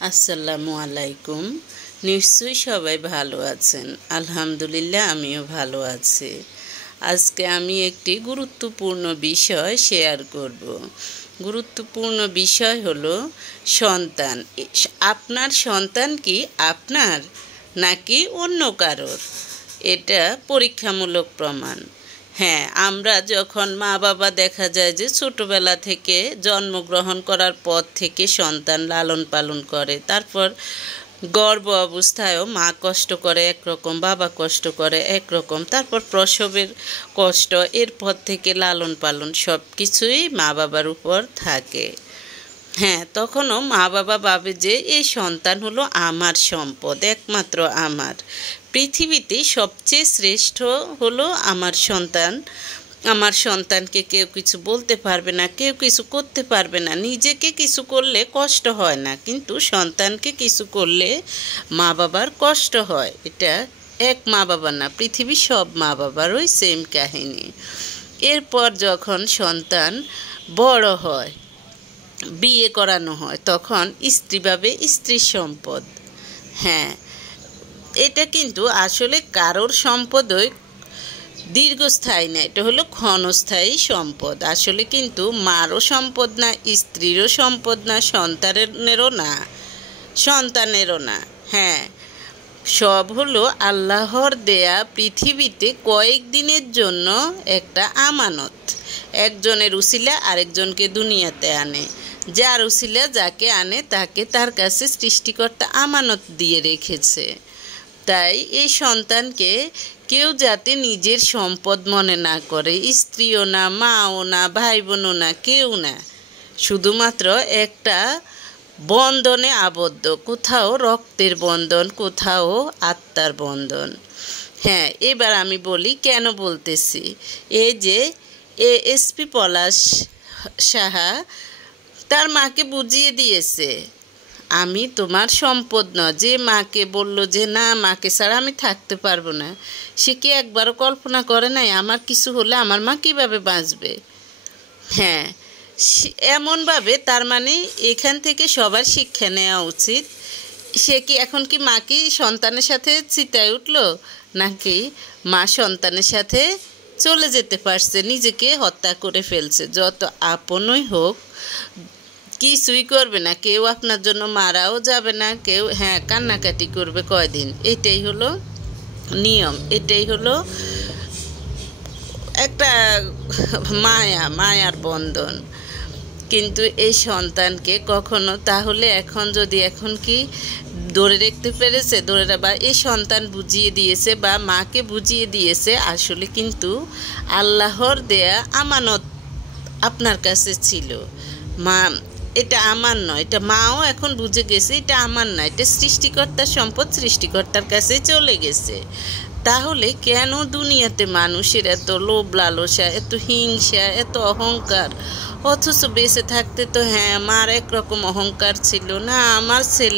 আসসালামু আলাইকুম। নিশ্চয়ই সবাই ভালো আছেন। আলহামদুলিল্লাহ আমিও ভালো আছি। আজকে আমি একটি গুরুত্বপূর্ণ বিষয় শেয়ার করব। গুরুত্বপূর্ণ বিষয় হলো সন্তান। আপনার সন্তান কি আপনার নাকি অন্য কারোর? এটা পরীক্ষামূলক প্রমাণ। হ্যাঁ, আমরা যখন মা বাবা দেখা যায় যে ছোটোবেলা থেকে জন্মগ্রহণ করার পর থেকে সন্তান লালন পালন করে, তারপর গর্ভ অবস্থায়ও মা কষ্ট করে একরকম, বাবা কষ্ট করে একরকম, তারপর প্রসবের কষ্ট, এরপর থেকে লালন পালন সব কিছুই মা বাবার উপর থাকে। হ্যাঁ, তখনও মা বাবা ভাবে যে এই সন্তান হলো আমার সম্পদ, একমাত্র আমার। পৃথিবীতে সবচেয়ে শ্রেষ্ঠ হলো আমার সন্তান। আমার সন্তানকে কেউ কিছু বলতে পারবে না, কেউ কিছু করতে পারবে না। নিজেকে কিছু করলে কষ্ট হয় না, কিন্তু সন্তানকে কিছু করলে মা বাবার কষ্ট হয়। এটা এক মা বাবার না, পৃথিবীর সব মা বাবারই সেম কাহিনী। এরপর যখন সন্তান বড় হয়, বিয়ে করানো হয়, তখন স্ত্রী ভাবে স্ত্রীর সম্পদ। হ্যাঁ, এটা কিন্তু আসলে কারোর সম্পদই দীর্ঘস্থায়ী না, এটা হলো ক্ষণস্থায়ী সম্পদ। আসলে কিন্তু মারও সম্পদ না, স্ত্রীরও সম্পদ না, সন্তানেরও না। হ্যাঁ, সব হলো আল্লাহর দেয়া পৃথিবীতে কয়েকদিনের জন্য একটা আমানত। একজনের উসিলা আরেকজনকে দুনিয়াতে আনে, যার উসিলা যাকে আনে তাকে তার কাছে সৃষ্টিকর্তা আমানত দিয়ে রেখেছে। তাই এই সন্তানকে কেউ যাতে নিজের সম্পদ মনে না করে, স্ত্রীও না, মাও না, ভাই বোনও না, কেউ না, শুধুমাত্র একটা বন্ধনে আবদ্ধ, কোথাও রক্তের বন্ধন, কোথাও আত্মার বন্ধন। হ্যাঁ, এবার আমি বলি কেন বলতেছি। এই যে এএসপি পলাশ সাহা তার মাকে বুঝিয়ে দিয়েছে, আমি তোমার সম্পদ ন। যে মাকে বলল যে না, মাকে ছাড়া আমি থাকতে পারবো না, সে কি একবারও কল্পনা করে নাই আমার কিছু হলে আমার মা কীভাবে বাঁচবে? হ্যাঁ, এমনভাবে তার মানে এখান থেকে সবার শিক্ষা নেওয়া উচিত। সে কি এখন কি মা কি সন্তানের সাথে চিতায় উঠল, নাকি মা সন্তানের সাথে চলে যেতে পারছে, নিজেকে হত্যা করে ফেলছে? যত আপনই হোক, কিছুই করবে না কেউ, আপনার জন্য মারাও যাবে না কেউ। হ্যাঁ, কান্নাকাটি করবে কয়দিন, এটাই হলো নিয়ম, এটাই হলো একটা মায়ার বন্ধন। কিন্তু এই সন্তানকে কখনো তাহলে এখন কি ধরে রাখতে পেরেছে? বা এই সন্তান বুঝিয়ে দিয়েছে বা মাকে বুঝিয়ে দিয়েছে আসলে কিন্তু আল্লাহর দেয়া আমানত আপনার কাছে ছিল। মা, এটা আমার নয়, এটা মাও এখন বুঝে গেছে, এটা আমার না, এটা সৃষ্টিকর্তার সম্পদ, সৃষ্টিকর্তার কাছে চলে গেছে। তাহলে কেন দুনিয়াতে মানুষের এত লোভ লালসা, এত হিংসা, এত অহংকার? অথচ বেঁচে থাকতে তো হ্যাঁ, আমার একরকম অহংকার ছিল না, আমার ছেলে